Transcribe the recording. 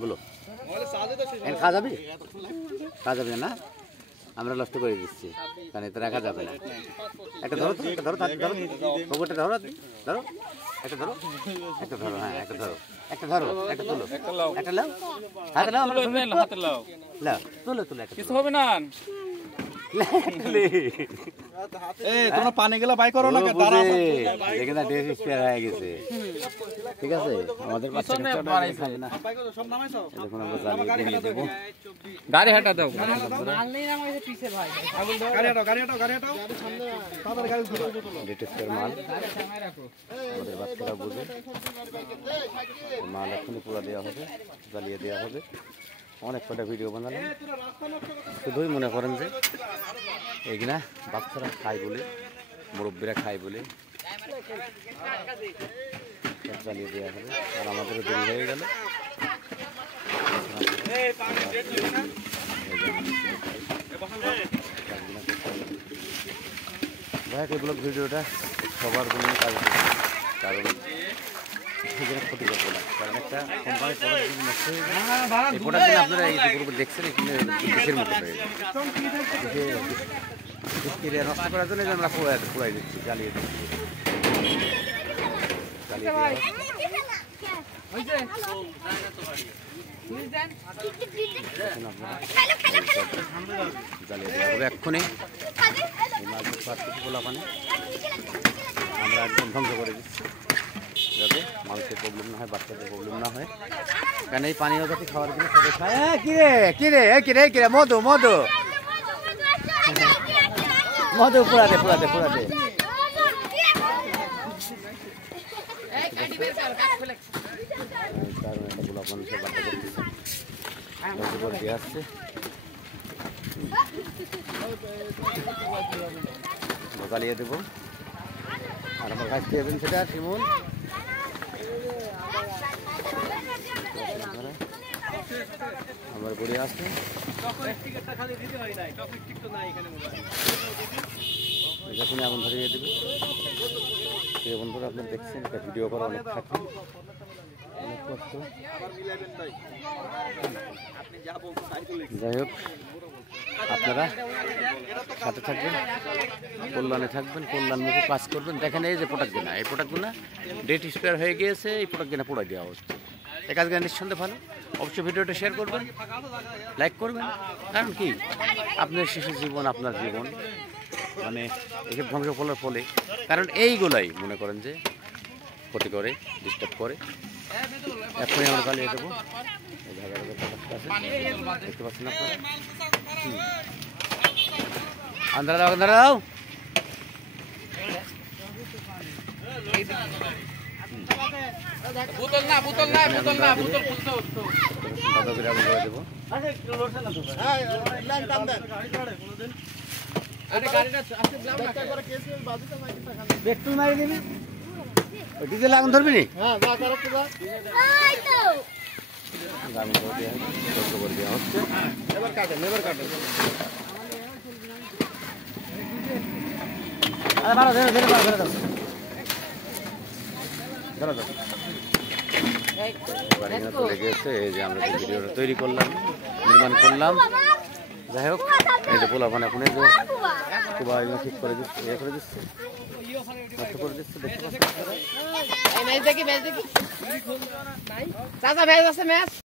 বলো খাওয়া যাবে, খাওয়া যাবে না, আমরা নষ্ট করে দিচ্ছি, কারণ এটা রাখা যাবে না। একটা ধরো তো, একটা ধরো, খবরটা ধরো, ধরো একটা ধরো, একটা ধরো, হ্যাঁ একটা ধরো, একটা ধরো, একটা তুলো, একটা লাও, হাতে লাও, হাতে লাও, লাও তুলো, তুলো, কিছু হবে না। তোমরা পানি গেলে বাই করো না, দেখে না ড্রেস স্পেয়ার হয়ে গেছে। ঠিক আছে, আমাদের গাড়ি হাঁটা দাও, মাল আমাদের বাচ্চারা বুঝে মাল এখনই পুরো দেওয়া হবে, জ্বালিয়ে দেওয়া হবে। অনেক কটা ভিডিও বানালাম, শুধুই মনে করেন যে এইগুলা বাচ্চারা খায় বলে, মুরব্বীরা খায় বলে জ্বালিয়ে দেওয়া হবে। আর আমাদেরও দেরি হয়ে গেল। ভাই ব্লগ ভিডিওটা সবার জন্য কাজ করবে, কারণ ক্ষতি করবো না, কারণ একটা কোম্পানির প্রোডাক্ট যদি নষ্ট হয়ে যায়, এই প্রোডাক্ট দিন আপনারা এই গ্রুপে দেখছেন এখানে দেশের মতো হয়ে যায়, নষ্ট করার জন্য আমরা পুরাই দিচ্ছি, জ্বালিয়ে দিচ্ছি, জ্বালিয়ে দেওয়া হবে এক্ষুনি। আমরা একদম ধ্বংস করে দিচ্ছি, যাতে মানুষের প্রবলেম না হয়, বাচ্চাদের প্রবলেম না হয়, কারণ এই পানীয় জাতি খাওয়ার জন্য সবাই খায়। কিরে কিরে কিরে কিরে মধু মধু মধু পুরাতে পুরাতে পুরাতে কারণ এটা গোলাপ মানুষের বাচ্চাদের দিয়ে আসছে। জ্বালিয়ে দেবো আর আমার কাছ থেকে সেটা শিমুল আমার বুড়ি আসছে, যখন আগুন ধরিয়ে দেবে। সেই বন্ধুরা আপনারা দেখছেন এটা ভিডিও করা অনেক থাকে, অনেক কষ্ট। যাই হোক, আপনারা সাথে থাকবেন, কল্যাণে থাকবেন, কল্যাণমুখী কাজ করবেন। দেখেন এই যে প্রোডাক্টগুলো, এই প্রোডাক্টগুলো ডেট এক্সপায়ার হয়ে গিয়েছে, এই প্রোডাক্টগুলো পুরো দেওয়া হচ্ছে। এই কাজগুলো নিঃসন্দেহে ভালো, অবশ্যই ভিডিওটা শেয়ার করবেন, লাইক করবেন। কারণ কি, আপনার শিশু জীবন, আপনার জীবন মানে এসব ধ্বংস করার ফলে, কারণ এইগুলাই মনে করেন যে ক্ষতি করে, ডিস্টার্ব করে। এখনই আমরা জ্বালিয়ে দেবো, দেখতে পাচ্ছেন আপনারা। আন্ধারা দাও, আন্ধারা দাও। বোতল না, বোতল না, বোতল না, বোতল দেবো। একটু মারি দিবি, ডিজেল আগুন ধরবি নি? এবার কাটেন, এবার কাটেন। চলে গিয়েছে, এই যে আমরা যে ভিডিওটা তৈরি করলাম, নির্মাণ করলাম। যাই হোক, এই যে পোলাপান এখন এই যে ঠিক করে দিচ্ছে, ইয়ে করে দিচ্ছে, নষ্ট করে দিচ্ছে, দেখতে পাচ্ছেন।